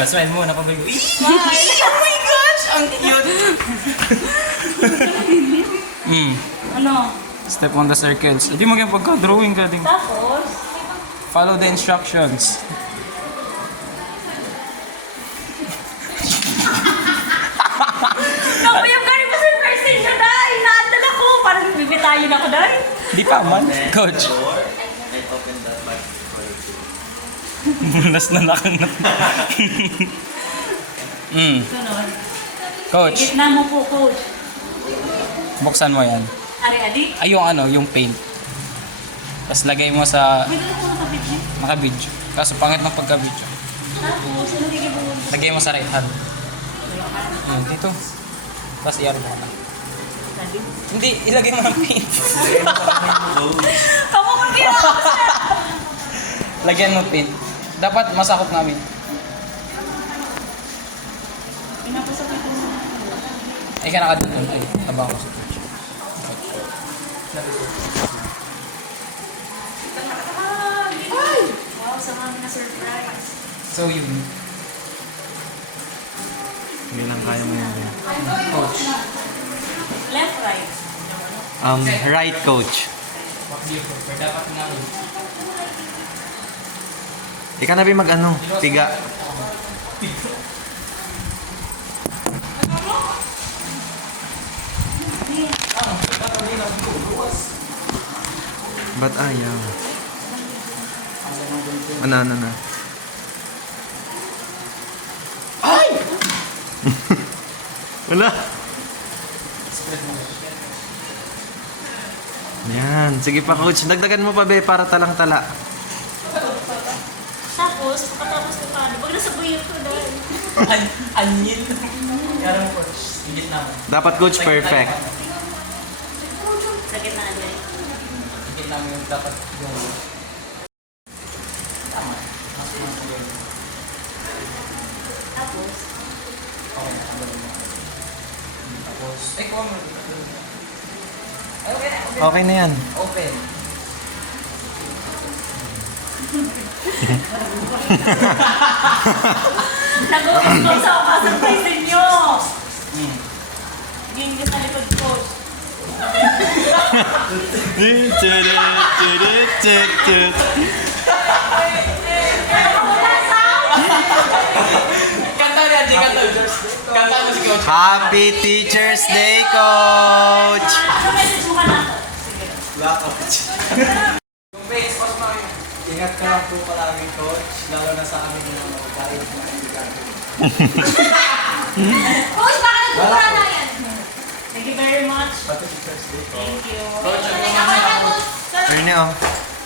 Smile mo, napabayo. Smile! Oh my gosh! Ang cute! Ano? Step on the circles. Hindi mo kaya pagka-drawing ka din. Tapos? Follow the instructions. Naku, yung gano'n mo surprise niyo, Day! Naandal ako! Parang bibitayin ako, Day! Di pa man, coach. Mulas na nakanap. Sunod. Coach, Gitna mo po, Coach. buksan mo yan. Ari, adi? Ay, yung ano, yung paint. Tapos lagay mo sa May dala ko nakabidyo. naka-video. Kaso pangit ng pagka-video. Tapos, ano gigibungan ko? Lagay mo sa right hand. Dito. Tapos i-ano mo na. Hindi, ilagay mo ng paint. Kamu mo ginawa ko siya! Lagyan mo paint. Dapat masakop namin. Pinapasok ito mo. Ay ka nakadun. Ay, abang ko sa coach. Ay! Wow, sa mga na-surprise. So yun. Hindi lang kaya mo yun. Coach. Left, right. Right coach. What do you prefer? Dapat namin. Ika na mag-ano, tiga. Ba't ayaw? Ano na? Ay! Wala. Yan. Sige pa coach. Dagdagan mo pa be para talang-tala. Tapos, pagkatapos ko paano? Wag na sa buyot ko dahil. Anyin. Kaya mo coach. Higit naman. Dapat coach perfect. Sa gitna niya. Higit naman yung dapat yung... Tama. Mas yun. Tapos, Okay, nakagaling mo. Tapos... Ay, kuha mo. Ay, okay na. Okay na yan. Open. nag-uus ko sa surprise ninyo! Gingit na likod ko. Kanta niya, di kanta. Kanta mo si coach. Happy Teacher's Day, coach! Ano message mo ka na to? Sige. Yung face, pause mo rin. Ingat ka lang po palagi, coach. Lalo na sa amin yung mga kahit mga kaibigan. Coach, baka nagpupura na yan? Thank you very much. Pati si Teacher's Day, Thank you. Coach, ano Ernie, oh.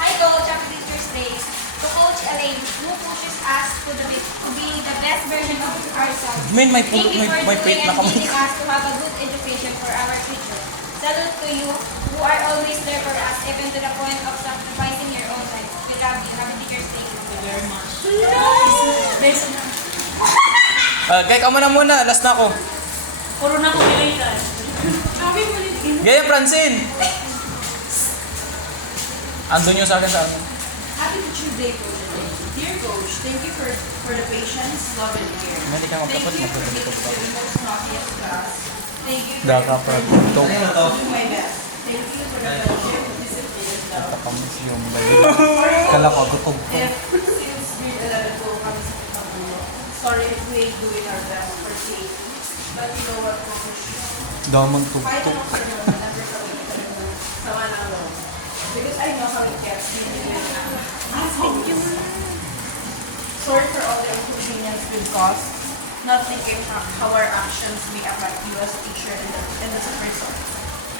Hi Coach, happy Teacher's Day. To Coach Elaine, who pushes us to be the best version of ourselves. Men, may Thank you for may doing plate and na kami. teaching us to have a good education for our future. Salute to you, who are always there for us, even to the point of sacrificing your own life. We love you. Happy Teacher's Day. Thank you very much. Beso na. Kaya ka muna, last na ako. Puro na kumilikan. Gaya, Francine! Andun yung sa akin sa akin. Happy Teacher's Day, Coach. Dear Coach, thank you for the patience, love, and care. Hindi ka Thank magkapot, you for being magkapot. the most naughtiest class. Thank you for Daka pa. Tok. doing my best. Thank you for the friendship, discipline, and love. Takamis yung bayo. Kala ko, gutom ko. If since grade 11 po kami sa Pagbulo, sorry if we ain't doing our best for safety. But you know what, Coach? Damang Kahit tugtog. ano sa inyo, never kami sama na alone. Because I know how it gets me. Sorry for all the inconvenience we've caused. Not thinking how our actions may affect you as a teacher and as a person.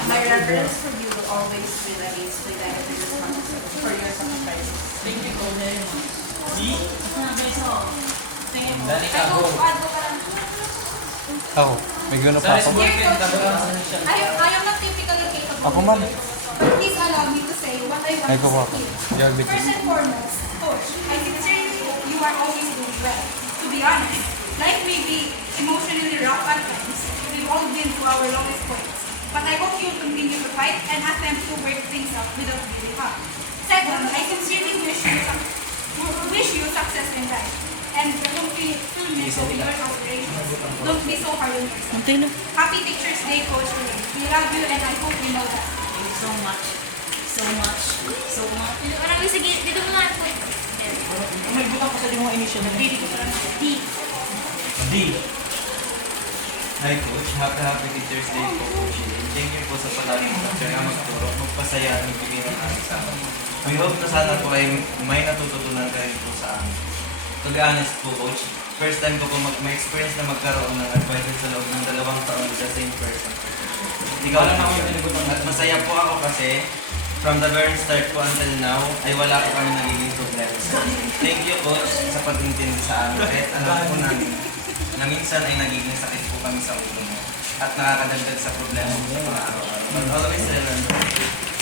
My reverence for you will always be against the negative responses for your sacrifices. Thank you so very much. Beso. Tingin mo. Dali Hi ka, go. Coach, add ka lang. Ako, may gano'n pa ako. I am not typically capable. Ako, ma'am. Please allow me to say what I want Ay, to kuha say ko. to you. You're with First me. and foremost, Coach, I sincerely hope you are always doing well. To be honest, life may be emotionally rough at times. We've all been through our lowest points. But I hope you'll continue to fight and attempt to work things out without giving up. Second, I sincerely wish you wish you success in life. And don't be so your aspirations. Don't be so hard on yourself. Happy Teacher's Day, Coach Ray. We love you and I hope you know that. Thank you so much. So much. So much. Marami, sige, dito mo na po. May butang ko sa limang initial. Hindi ko parang D. D. Hi Coach, happy Teacher's Day po Coach Elaine. Thank you po sa palaging na magturo, magpasaya at magbigay ng amin sa amin. We hope na sana po ay may natututunan kayo po sa amin. To be honest po Coach, first time ko po ma-experience na magkaroon ng advisor sa loob ng 2 taon with the same person. Ikaw lang ako at masaya po ako kasi from the very start po until now ay wala po kami nagiging problema. Thank you Coach sa pag-intindi sa amin kahit alam po namin na minsan ay nagiging sakit po kami sa ulo mo at nakakadagdag sa problema mo sa mga araw-araw. But always remember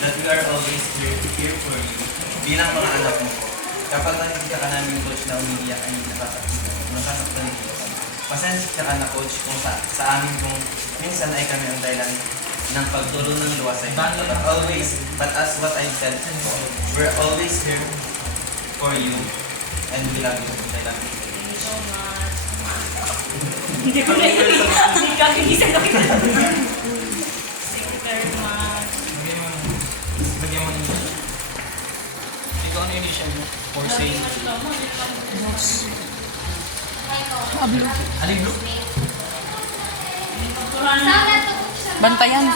that we are always here for you bilang mga anak mo po. Kapag nakikita ka namin Coach na umiiyak ay nasasaktan nito. Pasensya ka na Coach kung sa amin kung minsan ay kami ang dahilan ng pagturo ng luwasay. But as what I said before, we're always here for you and we love you. I love you. Thank you so much. Hindi ko na yun. Hindi ka kikisan ko kita. Thank you very much. Lagyan mo initial. Ikaw ano initial mo? Or say? Aling blue? Bantayan.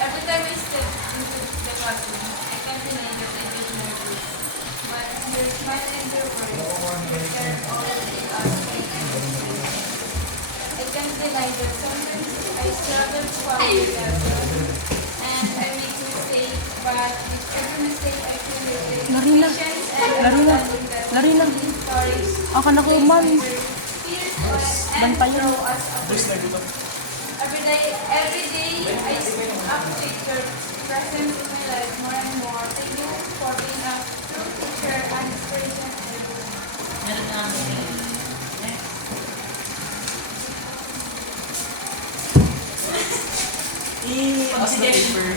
Every time I step into the classroom, I can't deny that I get nervous. But your smile and your words, they're already asking. I can't deny that sometimes I struggle to follow the lesson. And I make mistakes, but with every mistake I feel it. Patience and understanding that these stories Akan ako man. and grow us apart. Every day I appreciate your presence in my life more and more. Thank you for being a true teacher and inspiration everyone. Meron na ako. As the paper.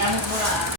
Ang pura.